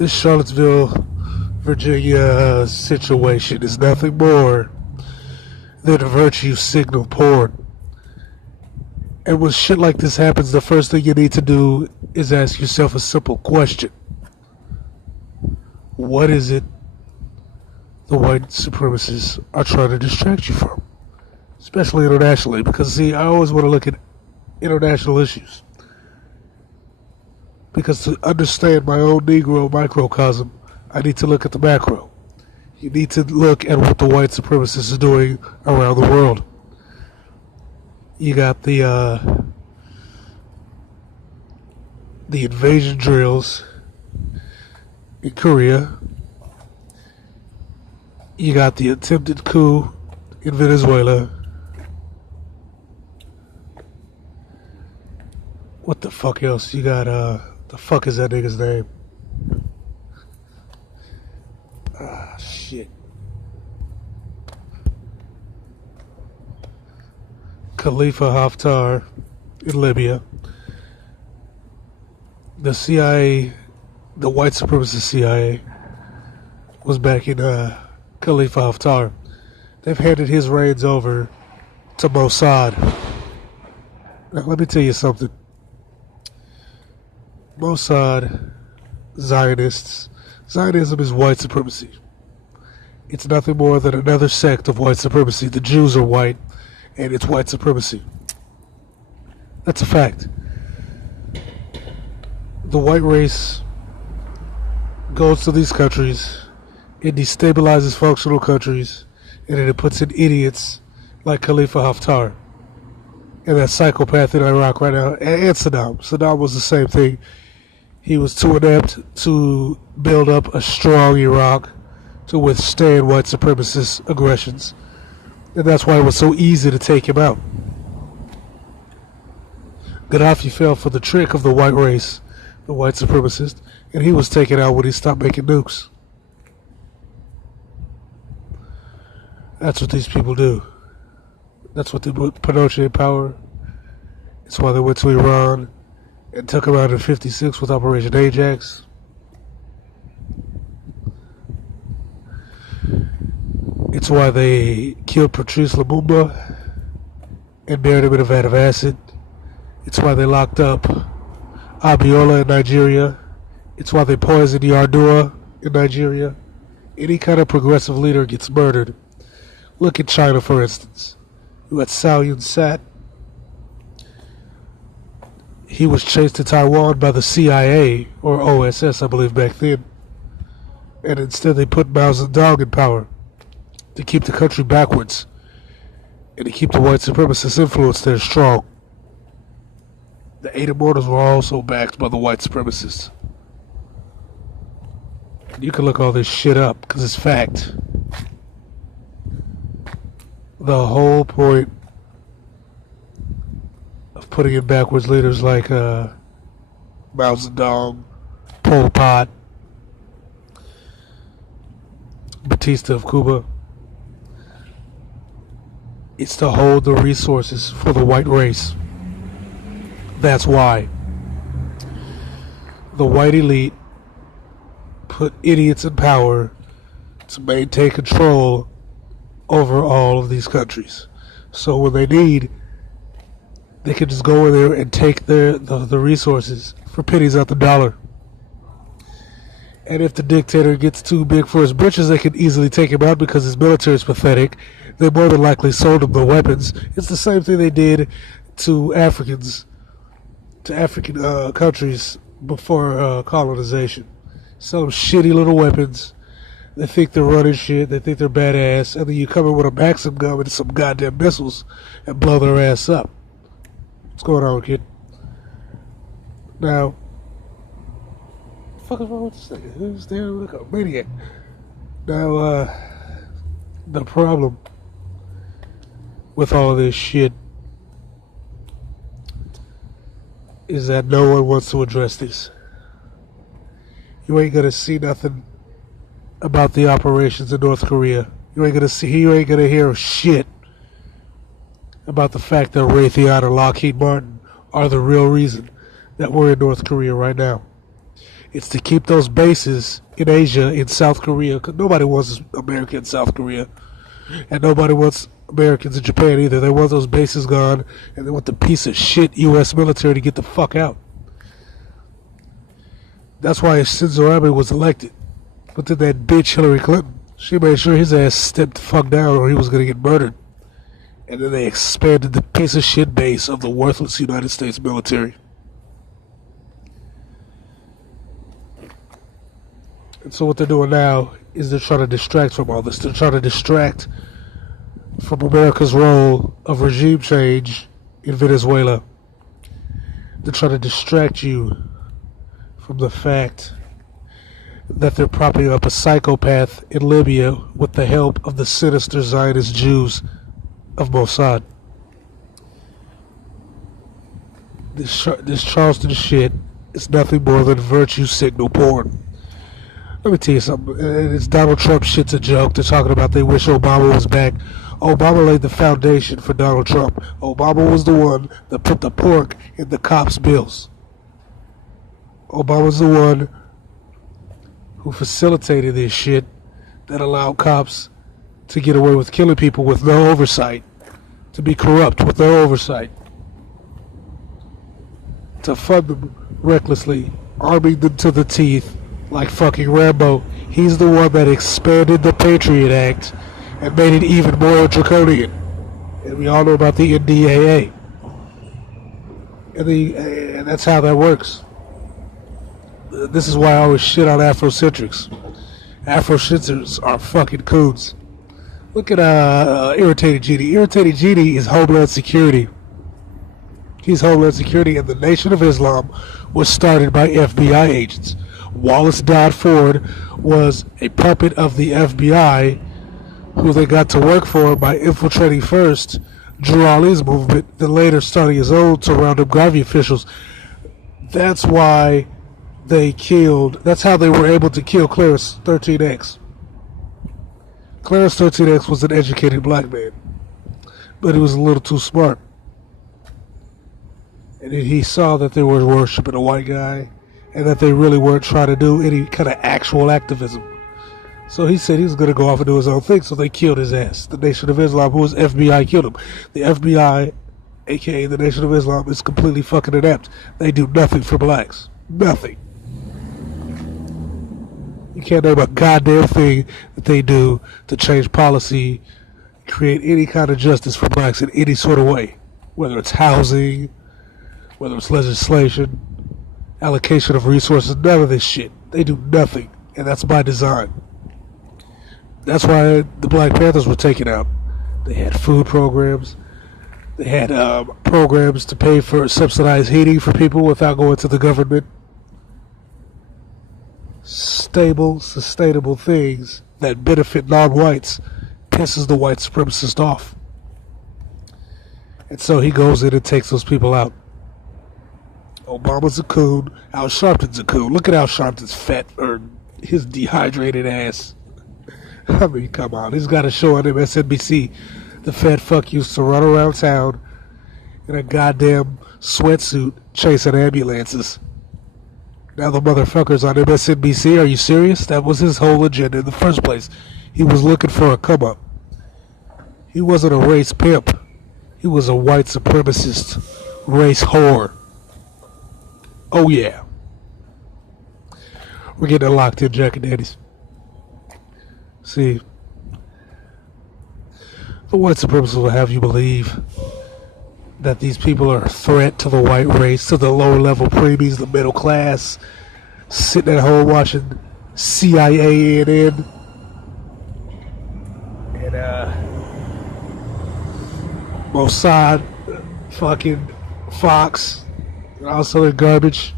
This Charlottesville, Virginia situation is nothing more than virtue signal porn. And when shit like this happens, the first thing you need to do is ask yourself a simple question. What is it the white supremacists are trying to distract you from? Especially internationally, because see, I always want to look at international issues. Because to understand my own Negro microcosm, I need to look at the macro. You need to look at what the white supremacists are doing around the world. You got the invasion drills in Korea. You got the attempted coup in Venezuela. What the fuck else? You got, the fuck is that nigga's name? Ah, shit. Khalifa Haftar in Libya. The CIA, the white supremacist CIA, was backing Khalifa Haftar. They've handed his reins over to Mossad. Now, let me tell you something. Mossad, Zionists. Zionism is white supremacy. It's nothing more than another sect of white supremacy. The Jews are white, and it's white supremacy. That's a fact. The white race goes to these countries, it destabilizes functional countries, and then it puts in idiots like Khalifa Haftar and that psychopath in Iraq right now, and Saddam. Saddam was the same thing. He was too inept to build up a strong Iraq to withstand white supremacist aggressions. And that's why it was so easy to take him out. Gaddafi fell for the trick of the white race, the white supremacist, and he was taken out when he stopped making nukes. That's what these people do. That's what they put Pinochet in power. It's why they went to Iran and took him out in '56 with Operation Ajax. It's why they killed Patrice Lumumba and buried him in a vat of acid. It's why they locked up Abiola in Nigeria. It's why they poisoned Yar'Adua in Nigeria. Any kind of progressive leader gets murdered. Look at China, for instance. You had Cao Yun-sat. He was chased to Taiwan by the CIA, or OSS, I believe, back then. And instead they put Mao Zedong in power to keep the country backwards and to keep the white supremacist influence there strong. The Eight Immortals were also backed by the white supremacists. You can look all this shit up, because it's fact. The whole point of putting in backwards leaders like Mao Zedong, Pol Pot, Batista of Cuba, it's to hold the resources for the white race. That's why the white elite put idiots in power to maintain control over all of these countries. So when they need, they can just go in there and take the resources for pennies out the dollar. And if the dictator gets too big for his britches, they can easily take him out because his military is pathetic. They more than likely sold him the weapons. It's the same thing they did to Africans, to African countries before colonization. Sell them shitty little weapons. They think they're running shit. They think they're badass. And then you come in with a Maxim gun and some goddamn missiles and blow their ass up. What's going on, kid? Now, what the fuck is wrong with this thing? Who's there? Look, a maniac. Now, the problem with all of this shit is that no one wants to address this. You ain't gonna see nothing about the operations in North Korea. You ain't gonna hear shit about the fact that Raytheon and Lockheed Martin are the real reason that we're in North Korea right now. It's to keep those bases in Asia, in South Korea, because nobody wants America in South Korea, and nobody wants Americans in Japan either. They want those bases gone, and they want the piece of shit U.S. military to get the fuck out. That's why Shinzo Abe was elected. But then that bitch Hillary Clinton, she made sure his ass stepped the fuck down or he was going to get murdered. And then they expanded the piece of shit base of the worthless United States military. And so what they're doing now is they're trying to distract from all this. They're trying to distract from America's role of regime change in Venezuela. They're trying to distract you from the fact that they're propping up a psychopath in Libya with the help of the sinister Zionist Jews of Mossad. This Charleston shit is nothing more than virtue signal porn. Let me tell you something. It's Donald Trump shit's a joke. They're talking about they wish Obama was back. Obama laid the foundation for Donald Trump. Obama was the one that put the pork in the cops' bills. Obama's the one who facilitated this shit that allowed cops to get away with killing people with no oversight, to be corrupt with no oversight, to fund them recklessly, arming them to the teeth like fucking Rambo. He's the one that expanded the Patriot Act and made it even more draconian. And we all know about the NDAA. And that's how that works. This is why I always shit on Afrocentrics. Afrocentrics are fucking coons. Look at Irritated Genie. Irritated Genie is Homeland Security. He's Homeland Security, and the Nation of Islam was started by FBI agents. Wallace Dodd Ford was a puppet of the FBI who they got to work for by infiltrating first Drew Ali's movement, then later starting his own to round up Garvey officials. That's why that's how they were able to kill Clarence 13X. Clarence 13X was an educated black man, but he was a little too smart. And he saw that they were worshiping a white guy and that they really weren't trying to do any kind of actual activism. So he said he was going to go off and do his own thing, so they killed his ass. The Nation of Islam, who was FBI, killed him. The FBI, aka the Nation of Islam, is completely fucking inept. They do nothing for blacks. Nothing. You can't name a goddamn thing that they do to change policy, create any kind of justice for blacks in any sort of way. Whether it's housing, whether it's legislation, allocation of resources, none of this shit. They do nothing, and that's by design. That's why the Black Panthers were taken out. They had food programs. They had programs to pay for subsidized heating for people without going to the government. Stable, sustainable things that benefit non-whites pisses the white supremacist off. And so he goes in and takes those people out. Obama's a coon. Al Sharpton's a coon. Look at Al Sharpton's fat, or his dehydrated ass. I mean, come on. He's got a show on MSNBC. The fat fuck used to run around town in a goddamn sweatsuit chasing ambulances. Now the motherfucker's on MSNBC. Are you serious? That was his whole agenda in the first place. He was looking for a come-up. He wasn't a race pimp. He was a white supremacist race whore. Oh yeah. We're getting locked in, Jack and Daddies. See, the white supremacists will have you believe that these people are a threat to the white race, to the lower level preemies, the middle class, sitting at home watching CIA and Mossad, fucking Fox, and all this other garbage,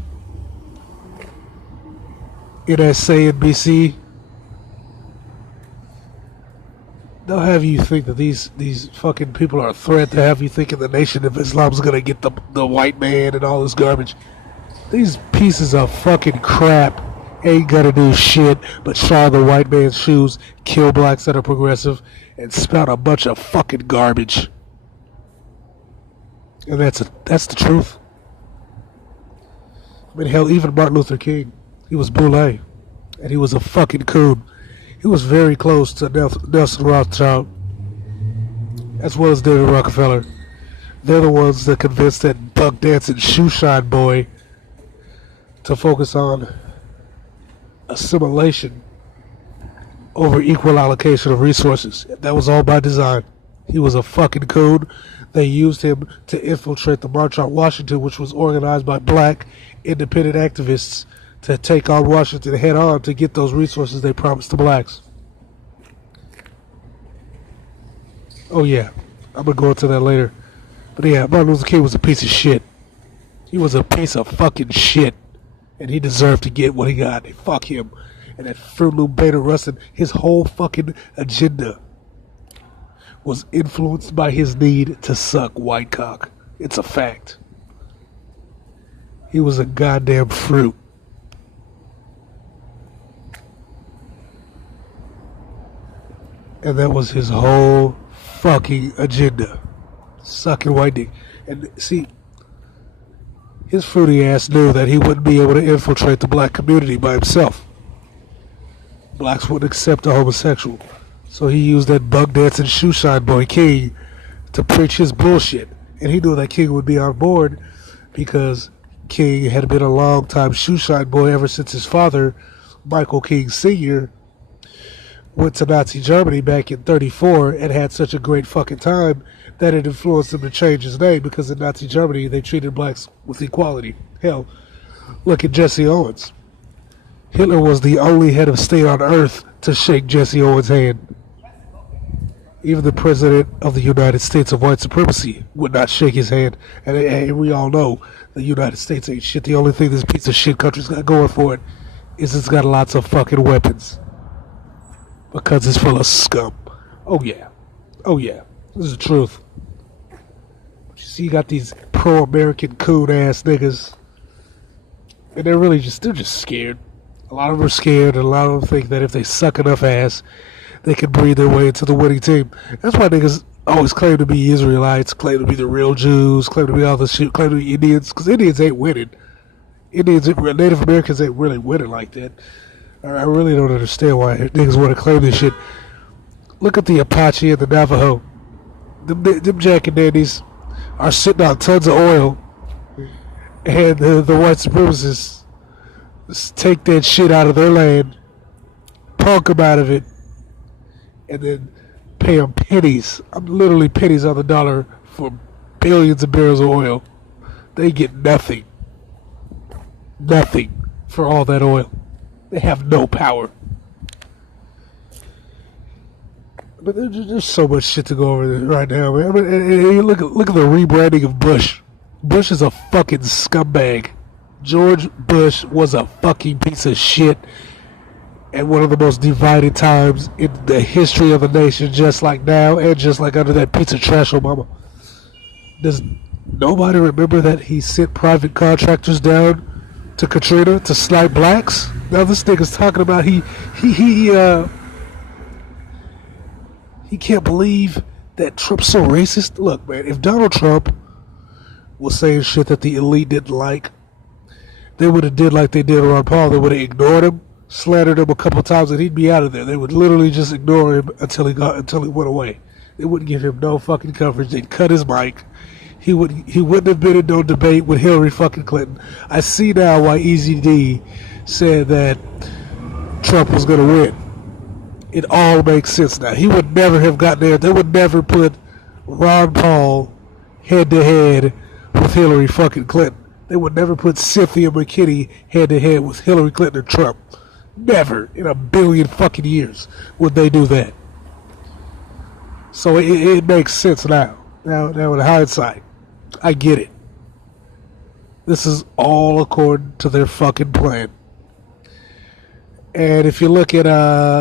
NSA and BC. They'll have you think that these fucking people are a threat. They'll have you thinking the Nation of Islam's gonna get the white man and all this garbage. These pieces of fucking crap ain't gonna do shit but shine the white man's shoes, kill blacks that are progressive, and spout a bunch of fucking garbage. And that's the truth. I mean, hell, even Martin Luther King, He was Boule, and he was a fucking coon. He was very close to Nelson Rothschild, as well as David Rockefeller. They're the ones that convinced that buck dancing shoeshine boy to focus on assimilation over equal allocation of resources. That was all by design. He was a fucking coon. They used him to infiltrate the March on Washington, which was organized by black independent activists to take on Washington head on to get those resources they promised to blacks. Oh yeah, I'm gonna go into that later. But yeah, Martin Luther King was a piece of shit. He was a piece of fucking shit. And he deserved to get what he got. Fuck him. And that Fruit Loop Beta Rustin, his whole fucking agenda was influenced by his need to suck white cock. It's a fact. He was a goddamn fruit. And that was his whole fucking agenda. Sucking white dick. And see, his fruity ass knew that he wouldn't be able to infiltrate the black community by himself. Blacks wouldn't accept a homosexual. So he used that bug dancing shoeshine boy King to preach his bullshit. And he knew that King would be on board because King had been a long time shoeshine boy ever since his father, Michael King Sr., went to Nazi Germany back in '34 and had such a great fucking time that it influenced him to change his name, because in Nazi Germany they treated blacks with equality. Hell, look at Jesse Owens. Hitler was the only head of state on earth to shake Jesse Owens' hand. Even the president of the United States of white supremacy would not shake his hand. And we all know the United States ain't shit. The only thing this piece of shit country's got going for it is it's got lots of fucking weapons. Because it's full of scum. Oh yeah. Oh yeah. This is the truth. But you see, you got these pro-American coon-ass niggas. And they're just scared. A lot of them are scared, and a lot of them think that if they suck enough ass, they can breed their way into the winning team. That's why niggas always claim to be Israelites, claim to be the real Jews, claim to be all this shit, claim to be Indians, because Indians ain't winning. Native Americans ain't really winning like that. I really don't understand why niggas want to claim this shit. Look at the Apache and the Navajo. Them Jack and Dandies are sitting on tons of oil, and the white supremacists take that shit out of their land, punk them out of it, and then pay them pennies. I'm literally pennies on the dollar for billions of barrels of oil. They get nothing. Nothing for all that oil. They have no power. But there's so much shit to go over right now, man. I mean, look at the rebranding of Bush. Bush is a fucking scumbag. George Bush was a fucking piece of shit at one of the most divided times in the history of the nation, just like now and just like under that piece of trash Obama. Does nobody remember that he sent private contractors down to Katrina to snipe blacks? Now this nigga's talking about he can't believe that Trump's so racist. Look, man, if Donald Trump was saying shit that the elite didn't like, they would have did like they did Ron Paul. They would have ignored him, slandered him a couple times, and he'd be out of there. They would literally just ignore him until he went away. They wouldn't give him no fucking coverage. They'd cut his mic. He wouldn't have been in no debate with Hillary fucking Clinton. I see now why Easy D said that Trump was going to win. It all makes sense now. He would never have gotten there. They would never put Ron Paul head to head with Hillary fucking Clinton. They would never put Cynthia McKinney head to head with Hillary Clinton or Trump. Never in a billion fucking years would they do that. So it makes sense now. Now in hindsight, I get it. This is all according to their fucking plan. And if you look at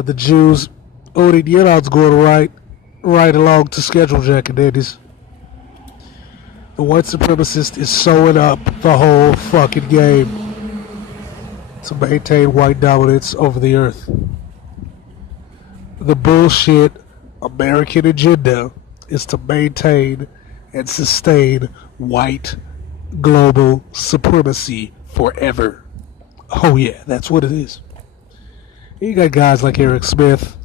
the Jews, Odin Yedon's going right along to schedule, Jack and Dandies. The white supremacist is sewing up the whole fucking game to maintain white dominance over the earth. The bullshit American agenda is to maintain and sustain white global supremacy forever. Oh yeah, that's what it is. You got guys like Eric Smith,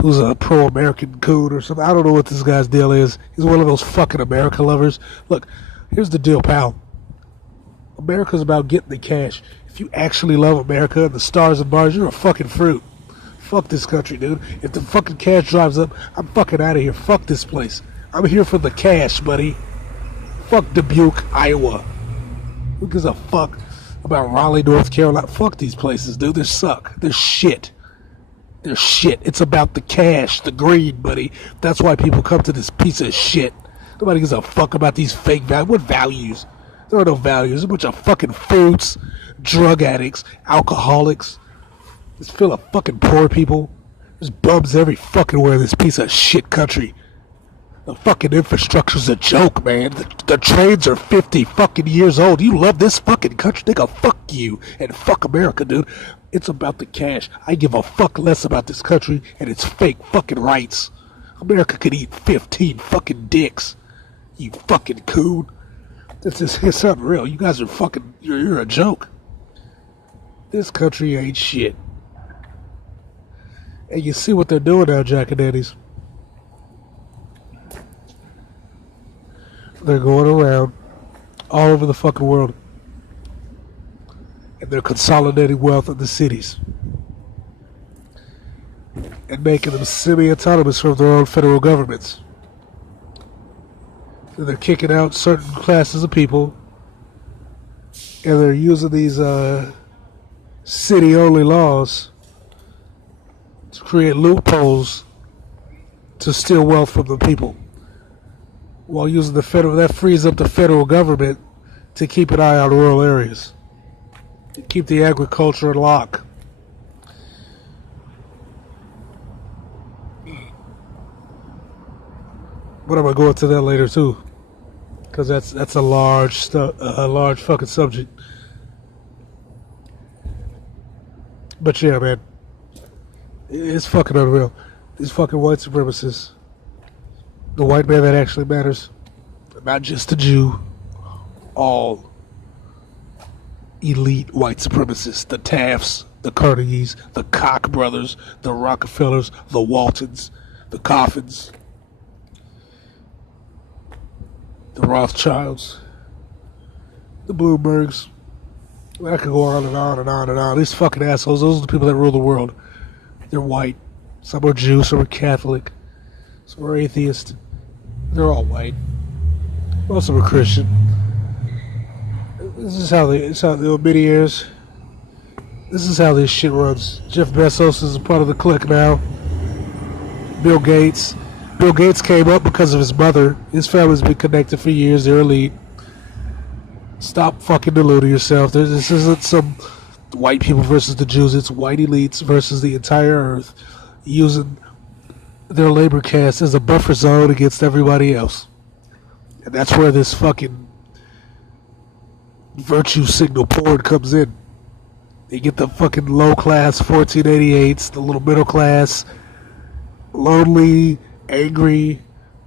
who's a pro-American coon or something. I don't know what this guy's deal is. He's one of those fucking America lovers. Look, here's the deal, pal. America's about getting the cash. If you actually love America and the stars and bars, you're a fucking fruit. Fuck this country, dude. If the fucking cash drives up, I'm fucking out of here. Fuck this place. I'm here for the cash, buddy. Fuck Dubuque, Iowa. Who gives a fuck about Raleigh, North Carolina? Fuck these places, dude. They suck. They're shit. They're shit. It's about the cash, the greed, buddy. That's why people come to this piece of shit. Nobody gives a fuck about these fake values. What values? There are no values. There's a bunch of fucking fruits, drug addicts, alcoholics. It's full of fucking poor people. There's bums every fucking where in this piece of shit country. The fucking infrastructure's a joke, man. The trains are 50 fucking years old. You love this fucking country? Nigga, fuck you. And fuck America, dude. It's about the cash. I give a fuck less about this country and its fake fucking rights. America could eat 15 fucking dicks. You fucking coon. It's unreal. You guys are fucking, you're a joke. This country ain't shit. And you see what they're doing now, Jack and Danny's. They're going around all over the fucking world. And they're consolidating wealth in the cities. And making them semi-autonomous from their own federal governments. And they're kicking out certain classes of people. And they're using these city-only laws to create loopholes to steal wealth from the people. While using the federal, that frees up the federal government to keep an eye on rural areas. To keep the agriculture in lock. But I'm gonna go into that later too, because that's a large fucking subject. But yeah, man, it's fucking unreal. These fucking white supremacists, the white man that actually matters, not just the Jew, all elite white supremacists, the Tafts, the Carnegies, the Koch brothers, the Rockefellers, the Waltons, the Coffins, the Rothschilds, the Bloombergs. I could go on and on and on and on. These fucking assholes, those are the people that rule the world. They're white. Some are Jews, some are Catholic, some are atheist. They're all white. Most of them are Christian. This is how the billionaires. This is how this shit runs. Jeff Bezos is a part of the clique now. Bill Gates. Bill Gates came up because of his mother. His family's been connected for years. They're elite. Stop fucking deluding yourself. This isn't some white people versus the Jews. It's white elites versus the entire earth, using their labor caste as a buffer zone against everybody else. And that's where this fucking virtue signal porn comes in. They get the fucking low class 1488s, the little middle class, lonely, angry,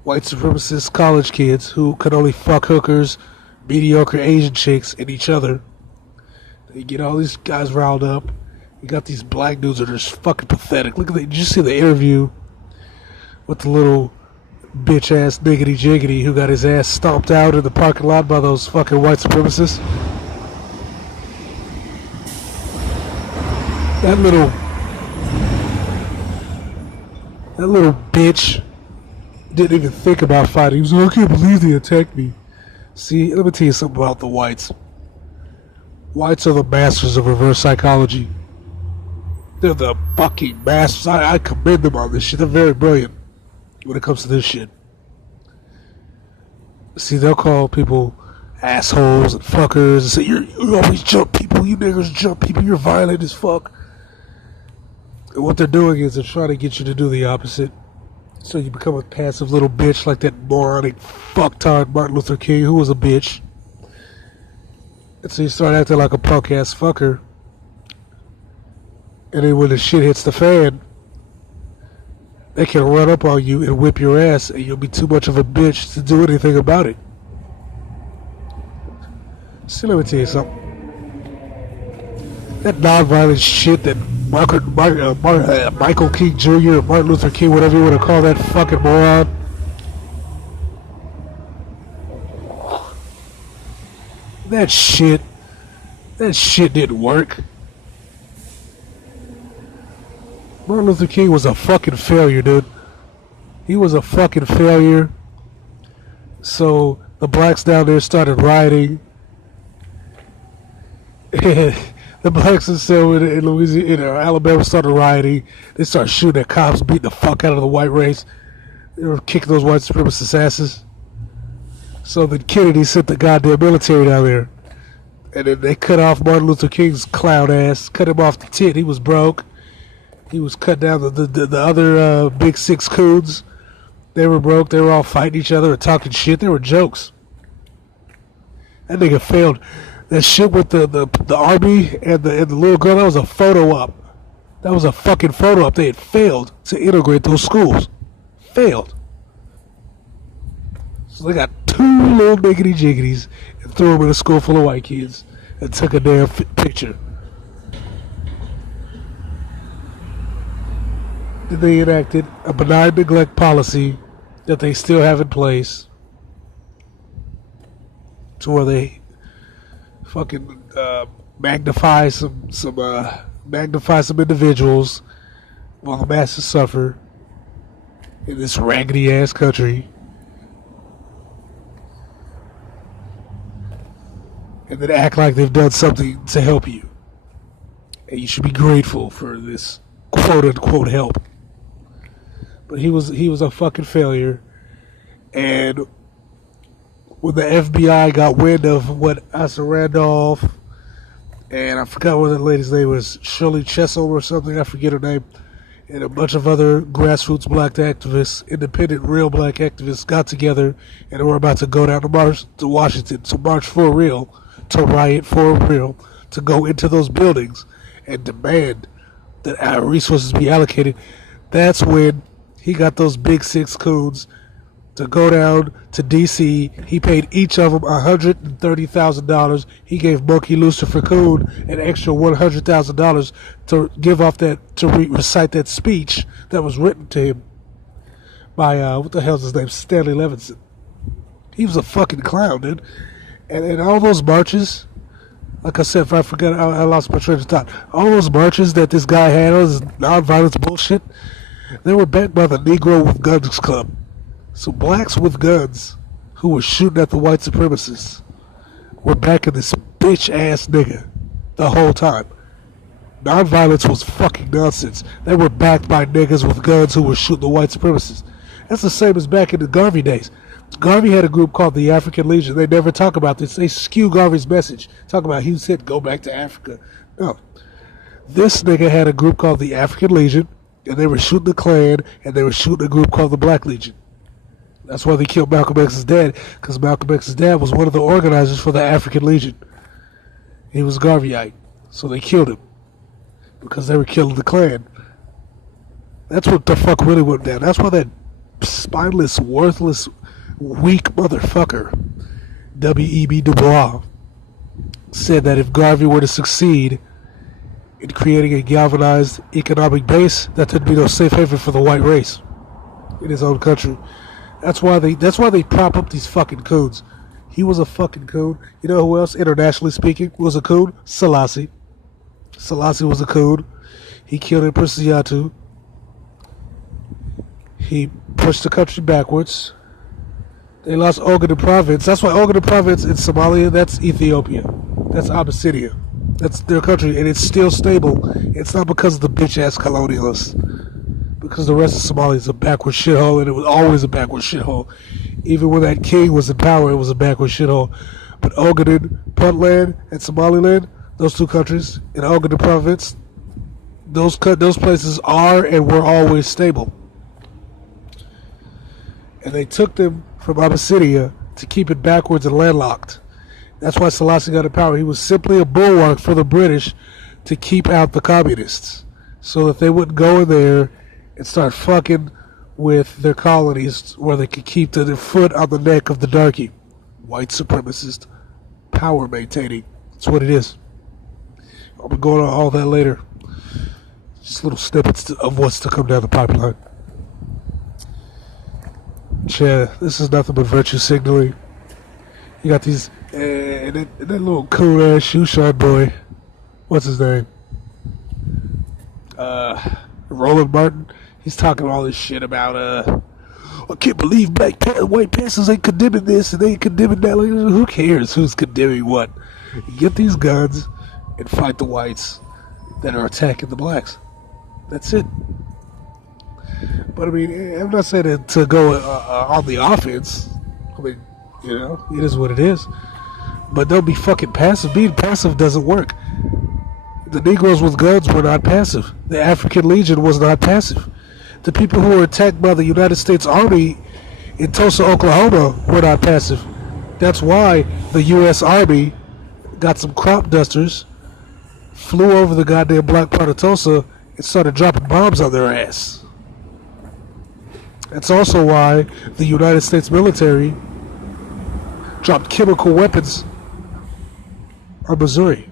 white supremacist college kids who can only fuck hookers, mediocre Asian chicks, and each other. They get all these guys riled up. You got these black dudes that are just fucking pathetic. Look at did you see the interview with the little bitch ass niggity jiggity who got his ass stomped out in the parking lot by those fucking white supremacists? That little bitch didn't even think about fighting. He was like, I can't believe they attacked me. See, let me tell you something about the whites. Whites are the masters of reverse psychology. They're the fucking masters. I commend them on this shit. They're very brilliant when it comes to this shit. See, they'll call people assholes and fuckers and say, you always jump people, you niggers jump people, you're violent as fuck. And what they're doing is they're trying to get you to do the opposite. So you become a passive little bitch like that moronic fucktard Martin Luther King, who was a bitch. And so you start acting like a punk ass fucker. And then when the shit hits the fan, they can run up on you and whip your ass, and you'll be too much of a bitch to do anything about it. See, let me tell you something. That nonviolent shit that Michael King Jr. or Martin Luther King, whatever you want to call that fucking moron. That shit didn't work. Martin Luther King was a fucking failure, dude. He was a fucking failure. So the blacks down there started rioting. The blacks in Selma in Louisiana, in Alabama started rioting. They started shooting at cops, beating the fuck out of the white race. They were kicking those white supremacist asses. So then Kennedy sent the goddamn military down there. And then they cut off Martin Luther King's clown ass, cut him off the tit. He was broke. He was cut down. The other big six coons, they were broke. They were all fighting each other and talking shit. They were jokes. That nigga failed. That shit with the army and the little girl, that was a photo op. That was a fucking photo op. They had failed to integrate those schools. Failed. So they got two little niggity jiggities and threw them in a school full of white kids and took a damn picture. Then they enacted a benign neglect policy that they still have in place, to where they fucking magnify some individuals while the masses suffer in this raggedy ass country, and then act like they've done something to help you, and you should be grateful for this quote unquote help. But he was a fucking failure, and when the FBI got wind of what Asa Randolph, and I forgot what the lady's name was, Shirley Chisholm or something, I forget her name, and a bunch of other grassroots black activists, independent real black activists, got together and were about to go down to march to Washington, to march for real, to riot for real, to go into those buildings and demand that our resources be allocated. That's when he got those big six coons to go down to D.C. He paid each of them $130,000. He gave Monkey Lucifer Coon an extra $100,000 to give off that, to recite that speech that was written to him by, what the hell's his name, Stanley Levinson. He was a fucking clown, dude. And all those marches, like I said, if I forgot, I lost my train of thought. All those marches that this guy had, all this nonviolence bullshit, they were backed by the Negro with Guns Club. So blacks with guns who were shooting at the white supremacists were backing this bitch-ass nigga the whole time. Nonviolence was fucking nonsense. They were backed by niggas with guns who were shooting the white supremacists. That's the same as back in the Garvey days. Garvey had a group called the African Legion. They never talk about this. They skew Garvey's message. Talk about he said go back to Africa. No. This nigga had a group called the African Legion, and they were shooting the Klan, and they were shooting a group called the Black Legion. That's why they killed Malcolm X's dad, because Malcolm X's dad was one of the organizers for the African Legion. He was Garveyite, so they killed him because they were killing the Klan. That's what the fuck really went down. That's why that spineless, worthless, weak motherfucker, W.E.B. Du Bois, said that if Garvey were to succeed in creating a galvanized economic base, that there'd be no safe haven for the white race in his own country. That's why they prop up these fucking coons. He was a fucking coon. You know who else, internationally speaking, was a coon? Selassie. Selassie was a coon. He killed Empress Yatu. He pushed the country backwards. They lost Ogaden province. That's why Ogaden province in Somalia, that's Ethiopia. That's Abyssinia. That's their country, and it's still stable. It's not because of the bitch-ass colonialists. Because the rest of Somalia is a backward shithole, and it was always a backward shithole. Even when that king was in power, it was a backward shithole. But Ogaden, Puntland, and Somaliland, those two countries, in Ogaden province, those places are and were always stable. And they took them from Abyssinia to keep it backwards and landlocked. That's why Selassie got in power. He was simply a bulwark for the British to keep out the communists, so that they wouldn't go in there and start fucking with their colonies where they could keep their foot on the neck of the darky. White supremacist power maintaining. That's what it is. I'll be going on all that later. Just little snippets of what's to come down the pipeline. Yeah, this is nothing but virtue signaling. You got these, and that little cool ass shoe shine boy. What's his name? Roland Martin. He's talking all this shit about, I can't believe white pastors ain't condemning this and they ain't condemning that. Like, who cares who's condemning what? Get these guns and fight the whites that are attacking the blacks. That's it. But I mean, I'm not saying it to go on the offense. I mean, you know, it is what it is. But don't be fucking passive. Being passive doesn't work. The Negroes with guns were not passive. The African Legion was not passive. The people who were attacked by the United States Army in Tulsa, Oklahoma were not passive. That's why the U.S. Army got some crop dusters, flew over the goddamn black part of Tulsa, and started dropping bombs on their ass. That's also why the United States military dropped chemical weapons on Missouri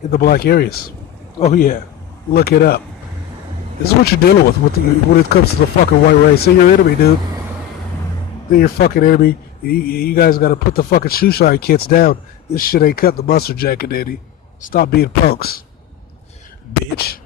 in the black areas. Oh yeah, look it up. This is what you're dealing with when it comes to the fucking white race. They're your enemy, dude. They're your fucking enemy. You guys gotta put the fucking shoe shine kits down. This shit ain't cut the mustard jacket, Eddie. Stop being punks, bitch.